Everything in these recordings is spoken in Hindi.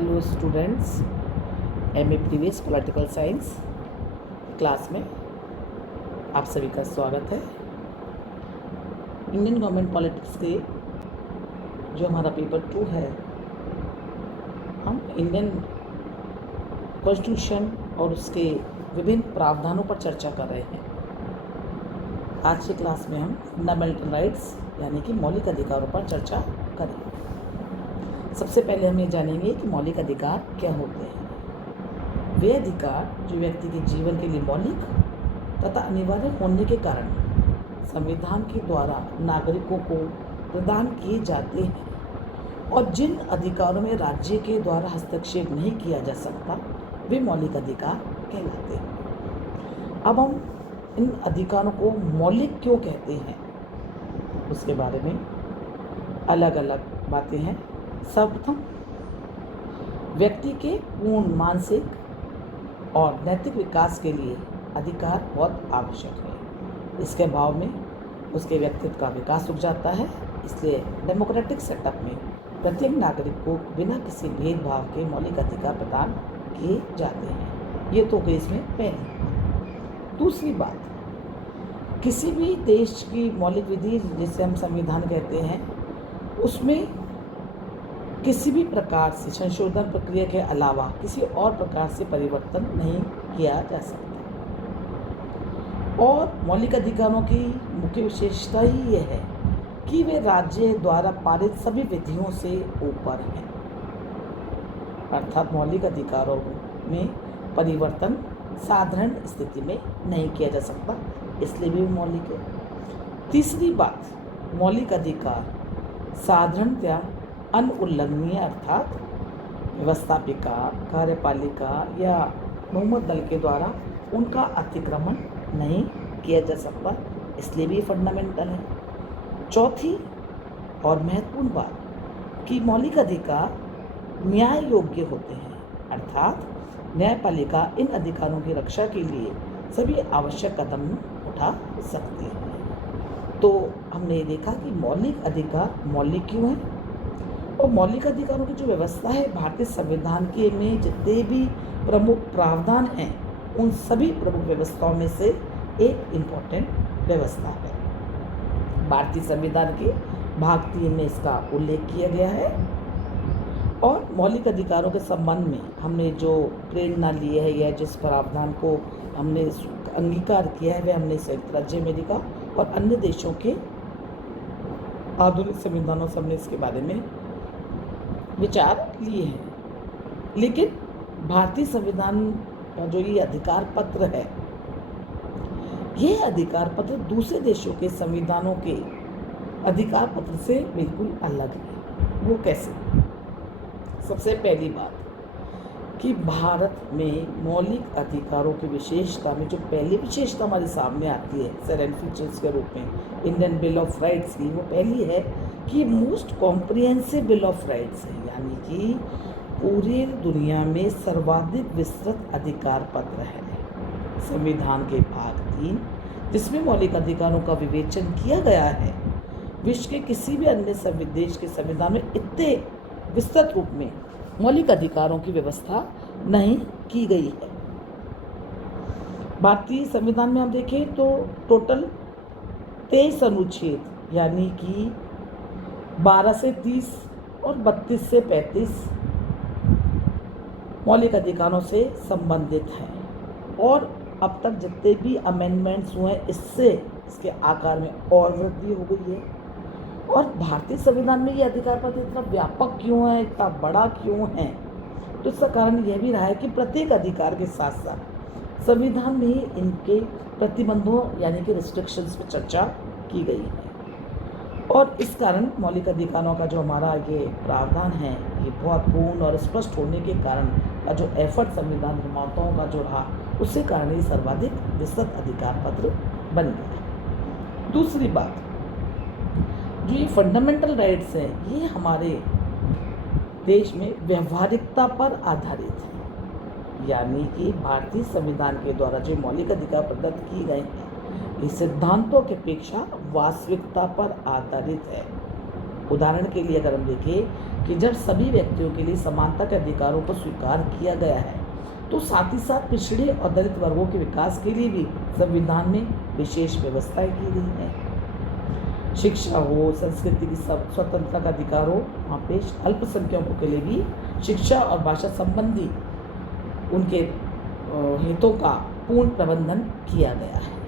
Hello students, MA previous political science class में आप सभी का स्वागत है। इंडियन गवर्नमेंट पॉलिटिक्स के जो हमारा पेपर 2 है, हम इंडियन कॉन्स्टिट्यूशन और उसके विभिन्न प्रावधानों पर चर्चा कर रहे हैं। आज की क्लास में हम फंडामेंटल राइट्स यानी कि मौलिक अधिकारों पर चर्चा करेंगे। सबसे पहले हम ये जानेंगे कि मौलिक अधिकार क्या होते हैं। वे अधिकार जो व्यक्ति के जीवन के लिए मौलिक तथा अनिवार्य होने के कारण संविधान के द्वारा नागरिकों को प्रदान किए जाते हैं और जिन अधिकारों में राज्य के द्वारा हस्तक्षेप नहीं किया जा सकता, वे मौलिक अधिकार कहलाते हैं। अब हम इन अधिकारों को मौलिक क्यों कहते हैं, उसके बारे में अलग अलग बातें हैं। सर्वप्रथम, व्यक्ति के पूर्ण मानसिक और नैतिक विकास के लिए अधिकार बहुत आवश्यक है। इसके अभाव में उसके व्यक्तित्व का विकास रुक जाता है। इसलिए डेमोक्रेटिक सेटअप में प्रत्येक नागरिक को बिना किसी भेदभाव के मौलिक अधिकार प्रदान किए जाते हैं। ये तो गई इसमें पहली। दूसरी बात, किसी भी देश की मौलिक विधि जिसे हम संविधान कहते हैं, उसमें किसी भी प्रकार से संशोधन प्रक्रिया के अलावा किसी और प्रकार से परिवर्तन नहीं किया जा सकता। और मौलिक अधिकारों की मुख्य विशेषता ही यह है कि वे राज्य द्वारा पारित सभी विधियों से ऊपर हैं। अर्थात मौलिक अधिकारों में परिवर्तन साधारण स्थिति में नहीं किया जा सकता, इसलिए भी मौलिक है। तीसरी बात, मौलिक अधिकार साधारणतया अनुल्लंघनीय अर्थात व्यवस्थापिका, कार्यपालिका या बहुमत दल के द्वारा उनका अतिक्रमण नहीं किया जा सकता, इसलिए भी फंडामेंटल है। चौथी और महत्वपूर्ण बात कि मौलिक अधिकार न्याय योग्य होते हैं, अर्थात न्यायपालिका इन अधिकारों की रक्षा के लिए सभी आवश्यक कदम उठा सकती है। तो हमने ये देखा कि मौलिक अधिकार मौलिक क्यों है, और मौलिक अधिकारों की जो व्यवस्था है भारतीय संविधान के में जितने भी प्रमुख प्रावधान हैं, उन सभी प्रमुख व्यवस्थाओं में से एक इम्पोर्टेंट व्यवस्था है। भारतीय संविधान के भाग 3 में इसका उल्लेख किया गया है। और मौलिक अधिकारों के संबंध में हमने जो प्रेरणा ली है या जिस प्रावधान को हमने अंगीकार किया है, वह हमने संयुक्त राज्य अमेरिका और अन्य देशों के आधुनिक संविधानों से हमने इसके बारे में विचार लिए हैं। लेकिन भारतीय संविधान का जो ये अधिकार पत्र है, ये अधिकार पत्र दूसरे देशों के संविधानों के अधिकार पत्र से बिल्कुल अलग है। वो कैसे? सबसे पहली बात कि भारत में मौलिक अधिकारों की विशेषता में जो पहली विशेषता हमारे सामने आती है सेवन फीचर्स के रूप में इंडियन बिल ऑफ राइट्स की, वो पहली है कि most comprehensive bill of rights है, यानी कि पूरी दुनिया में सर्वाधिक विस्तृत अधिकार पत्र है संविधान के भाग 3, जिसमें मौलिक अधिकारों का विवेचन किया गया है। विश्व के किसी भी अन्य देश के संविधान में इतने विस्तृत रूप में मौलिक अधिकारों की व्यवस्था नहीं की गई है। भारतीय संविधान में हम देखें तो टोटल 23 अनुच्छेद यानी कि 12 से 30 और 32 से 35 मौलिक अधिकारों से संबंधित हैं। और अब तक जितने भी अमेंडमेंट्स हुए हैं, इससे इसके आकार में और वृद्धि हो गई है। और भारतीय संविधान में ये अधिकार पत्र इतना व्यापक क्यों है, इतना बड़ा क्यों है, तो इसका कारण यह भी रहा है कि प्रत्येक अधिकार के साथ साथ संविधान में ही इनके प्रतिबंधों यानी कि रिस्ट्रिक्शंस पर चर्चा की गई है। और इस कारण मौलिक अधिकारों का जो हमारा ये प्रावधान है, ये बहुत पूर्ण और स्पष्ट होने के कारण का जो एफर्ट संविधान निर्माताओं का जो रहा, उसके कारण ये सर्वाधिक विस्तृत अधिकार पत्र बन गया। दूसरी बात, जो ये फंडामेंटल राइट्स हैं, ये हमारे देश में व्यवहारिकता पर आधारित है, यानी कि भारतीय संविधान के द्वारा जो मौलिक अधिकार प्रदत्त किए गए हैं, ये सिद्धांतों की अपेक्षा वास्तविकता पर आधारित है। उदाहरण के लिए अगर हम देखें कि जब सभी व्यक्तियों के लिए समानता के अधिकारों को स्वीकार किया गया है तो साथ ही साथ पिछड़े और दलित वर्गों के विकास के लिए भी संविधान में विशेष व्यवस्थाएं की गई हैं। शिक्षा हो, संस्कृति की स्वतंत्रता का अधिकार हो, वहाँ पे अल्पसंख्यकों के लिए भी शिक्षा और भाषा संबंधी उनके हितों का पूर्ण प्रबंधन किया गया है।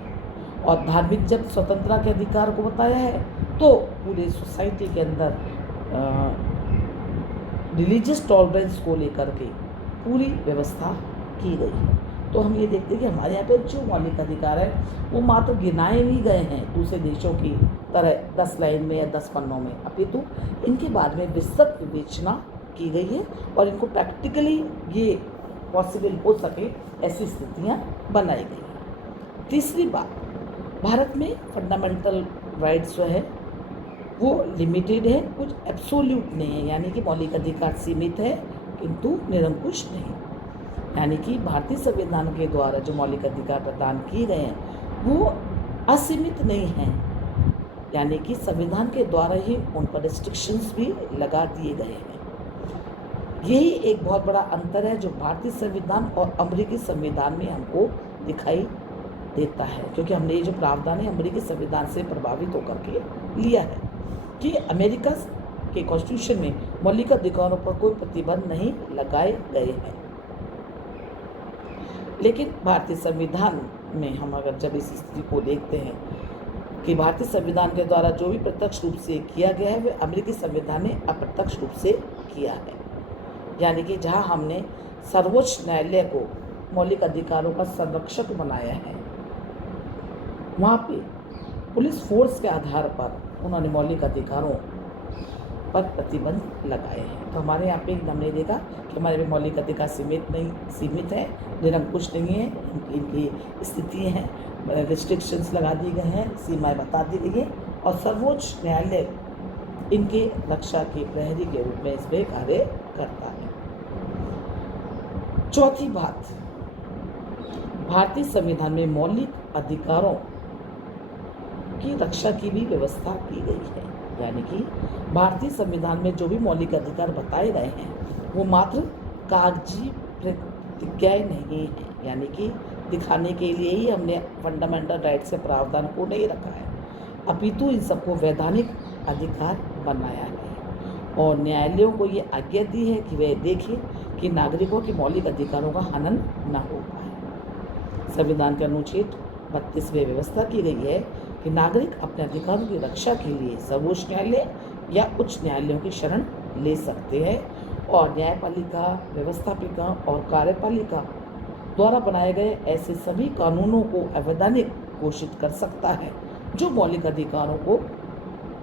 और धार्मिक जब स्वतंत्रता के अधिकार को बताया है तो पूरे सोसाइटी के अंदर रिलीजियस टॉलरेंस को लेकर के पूरी व्यवस्था की गई है। तो हम ये देखते हैं कि हमारे यहाँ पे जो मौलिक अधिकार है वो मात्र गिनाए नहीं गए हैं दूसरे देशों की तरह 10 लाइन में या 10 पन्नों में, अपितु इनके बारे में विस्तृत विवेचना की गई है और इनको प्रैक्टिकली ये पॉसिबल हो सके ऐसी स्थितियाँ बनाई गई हैं। तीसरी बात, भारत में फंडामेंटल राइट्स जो है वो लिमिटेड है, कुछ एब्सोल्यूट नहीं है, यानी कि मौलिक अधिकार सीमित है किंतु निरंकुश नहीं। यानी कि भारतीय संविधान के द्वारा जो मौलिक अधिकार प्रदान किए गए हैं वो असीमित नहीं हैं, यानी कि संविधान के द्वारा ही उन पर रिस्ट्रिक्शंस भी लगा दिए गए हैं। यही एक बहुत बड़ा अंतर है जो भारतीय संविधान और अमेरिकी संविधान में हमको दिखाई देता है, क्योंकि हमने ये जो प्रावधान है अमेरिकी संविधान से प्रभावित होकर के लिया है कि अमेरिका के कॉन्स्टिट्यूशन में मौलिक अधिकारों पर कोई प्रतिबंध नहीं लगाए गए हैं। लेकिन भारतीय संविधान में हम अगर जब इस स्थिति को देखते हैं कि भारतीय संविधान के द्वारा जो भी प्रत्यक्ष रूप से किया गया है वह अमेरिकी संविधान ने अप्रत्यक्ष रूप से किया है। यानी कि जहां हमने सर्वोच्च न्यायालय को मौलिक अधिकारों का संरक्षक बनाया है, वहाँ पे पुलिस फोर्स के आधार पर उन्होंने मौलिक अधिकारों पर प्रतिबंध लगाए हैं। तो हमारे यहाँ पे हमने देखा कि हमारे भी मौलिक अधिकार सीमित है, निरंकुश नहीं है, इनकी स्थिति हैं, रिस्ट्रिक्शंस लगा दिए गए हैं, सीमाएं बता दी गई है और सर्वोच्च न्यायालय इनके रक्षा के प्रहरी के रूप में इसमें कार्य करता है। चौथी बात, भारतीय संविधान में मौलिक अधिकारों की रक्षा की भी व्यवस्था की गई है। यानी कि भारतीय संविधान में जो भी मौलिक अधिकार बताए गए हैं वो मात्र कागजी प्रतिज्ञाएं नहीं है, यानी कि दिखाने के लिए ही हमने फंडामेंटल राइट से प्रावधान को नहीं रखा है, अपितु इन सबको वैधानिक अधिकार बनाया है और न्यायालयों को ये आज्ञा दी है कि वे देखें कि नागरिकों के मौलिक अधिकारों का हनन न हो पाए। संविधान के अनुच्छेद 32 में व्यवस्था की गई है कि नागरिक अपने अधिकारों की रक्षा के लिए सर्वोच्च न्यायालय या उच्च न्यायालयों की शरण ले सकते हैं और न्यायपालिका, व्यवस्थापिका और कार्यपालिका द्वारा बनाए गए ऐसे सभी कानूनों को अवैधानिक घोषित कर सकता है जो मौलिक अधिकारों को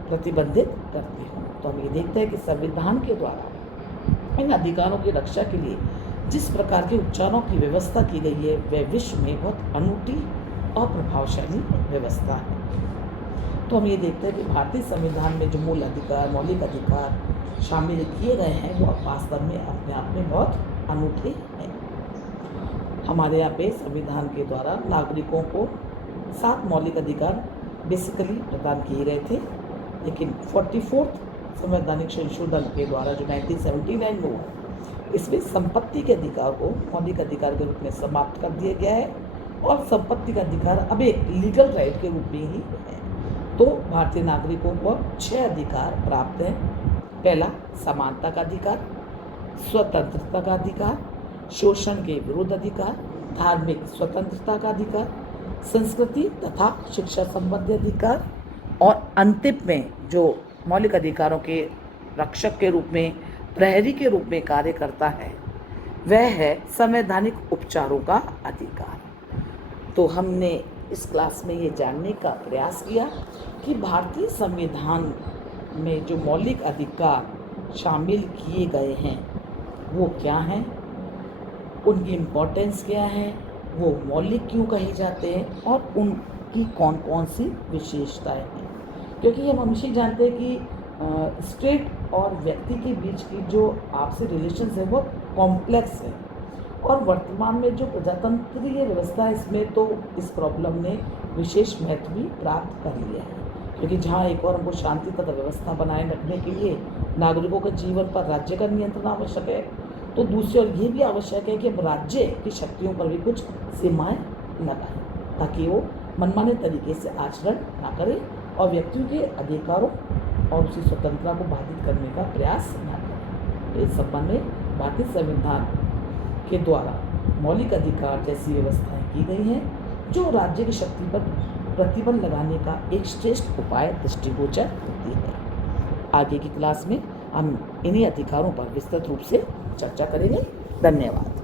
प्रतिबंधित करते हों। तो हम ये देखते हैं कि संविधान के द्वारा इन अधिकारों की रक्षा के लिए जिस प्रकार के उपचारों की व्यवस्था की गई है वह विश्व में बहुत अनूठी और प्रभावशाली व्यवस्था है। तो हम ये देखते हैं कि भारतीय संविधान में जो मौलिक अधिकार शामिल किए गए हैं वो वास्तव में अपने आप में बहुत अनूठे हैं। हमारे यहाँ पे संविधान के द्वारा नागरिकों को 7 मौलिक अधिकार बेसिकली प्रदान किए गए थे, लेकिन 44th संवैधानिक संशोधन के द्वारा जो 1979 में हुआ इसमें संपत्ति के अधिकार को मौलिक अधिकार के रूप में समाप्त कर दिया गया है और संपत्ति का अधिकार अब एक लीगल राइट के रूप में ही है। तो भारतीय नागरिकों को 6 अधिकार प्राप्त हैं। पहला, समानता का अधिकार, स्वतंत्रता का अधिकार, शोषण के विरुद्ध अधिकार, धार्मिक स्वतंत्रता का अधिकार, संस्कृति तथा शिक्षा संबंधी अधिकार और अंतिम में जो मौलिक अधिकारों के रक्षक के रूप में, प्रहरी के रूप में कार्य करता है वह है संवैधानिक उपचारों का अधिकार। तो हमने इस क्लास में ये जानने का प्रयास किया कि भारतीय संविधान में जो मौलिक अधिकार शामिल किए गए हैं वो क्या हैं, उनकी इम्पोर्टेंस क्या है, वो मौलिक क्यों कहे जाते हैं और उनकी कौन कौन सी विशेषताएं हैं। क्योंकि हम हमेशा जानते हैं कि स्टेट और व्यक्ति के बीच की जो आपसी रिलेशंस है वो कॉम्प्लेक्स है और वर्तमान में जो प्रजातंत्रीय व्यवस्था है इसमें तो इस प्रॉब्लम ने विशेष महत्व भी प्राप्त कर लिया है, क्योंकि जहाँ एक और हमको शांति तथा व्यवस्था बनाए रखने के लिए नागरिकों के जीवन पर राज्य का नियंत्रण आवश्यक है, तो दूसरी ओर ये भी आवश्यक है कि हम राज्य की शक्तियों पर भी कुछ सीमाएं लगाएं ताकि वो मनमाने तरीके से आचरण ना करे और व्यक्तियों के अधिकारों और उसकी स्वतंत्रता को बाधित करने का प्रयास न करें। इस संबंध में भारतीय संविधान के द्वारा मौलिक अधिकार जैसी व्यवस्थाएं की गई हैं जो राज्य की शक्ति पर प्रतिबंध लगाने का एक श्रेष्ठ उपाय दृष्टिगोचर होती है। आगे की क्लास में हम इन्हीं अधिकारों पर विस्तृत रूप से चर्चा करेंगे। धन्यवाद।